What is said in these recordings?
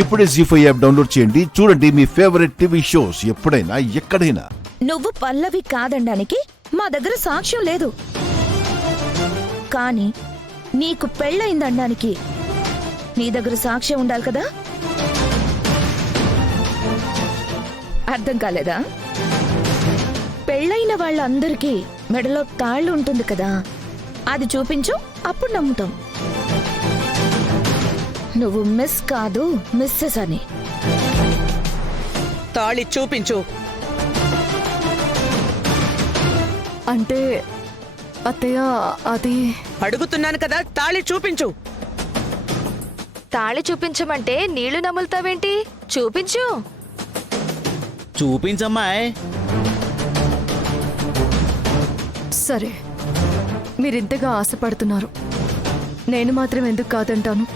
ఇప్పుడే జీ5 app download చేయండి. చూడండి మీ ఫేవరెట్ టీవీ షోస్ ఎప్పుడైనా ఎక్కడైనా. నువ్వు పల్లవి కాదనడానికి మా దగ్గర సాక్ష్యం లేదు, కానీ నీకు పెళ్ళయిందనడానికి నీ దగ్గర సాక్ష్యం ఉండాలి కదా. అర్థం కాలేదా? పెళ్ళైన వాళ్ళందరికీ మెడలో తాళ్ళు ఉంటుంది కదా, అది చూపించు, అప్పుడు నమ్ముతాం. నువ్వు మిస్ కాదు, మిస్సెస్ అని. తాళి చూపించు. అంటే అత్తయ్య, అది అడుగుతున్నాను కదా, తాళి చూపించు. తాళి చూపించమంటే నీళ్లు నములుతావేంటి? చూపించు. చూపించమ్మాయ్. సరే, మీరింతగా ఆశపడుతున్నారు, నేను మాత్రం ఎందుకు కాదంటాను?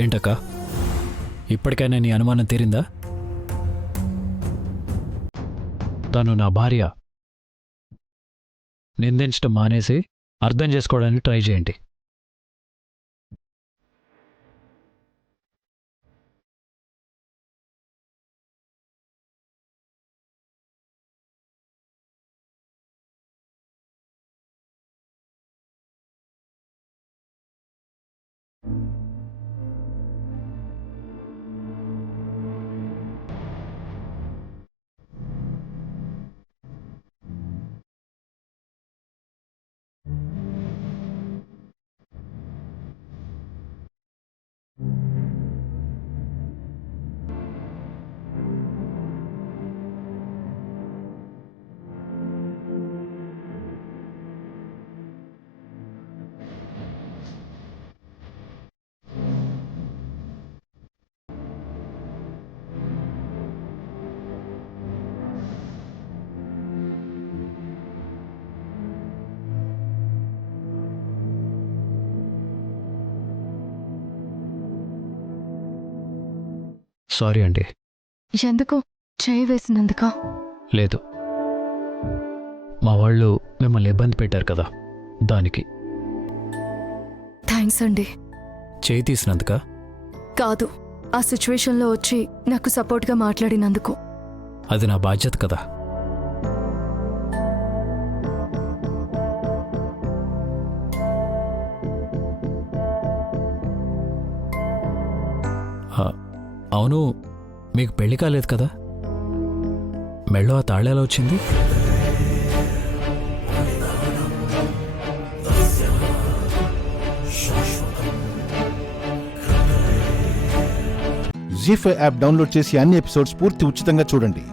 ఏంటక్క, ఇప్పటికైనా నీ అనుమానం తీరిందా? తను నా భార్య. నిందించడం మానేసి అర్థం చేసుకోవడానికి ట్రై చేయండి. సారీ అండి. ఎందుకు? చేయి వేసినందుక? లేదు, మా వాళ్ళు మిమ్మల్ని ఇబ్బంది పెట్టారు కదా, దానికి. థ్యాంక్స్ అండి. చేయి తీసినందుక? కాదు, ఆ సిచ్యువేషన్లో వచ్చి నాకు సపోర్ట్గా మాట్లాడినందుకు. అది నా బాధ్యత కదా. అవును, మీకు పెళ్లి కాలేదు కదా, మెళ్ళో ఆ తాళి ఎలా వచ్చింది? జీ5 యాప్ డౌన్లోడ్ చేసి అన్ని ఎపిసోడ్స్ పూర్తి ఉచితంగా చూడండి.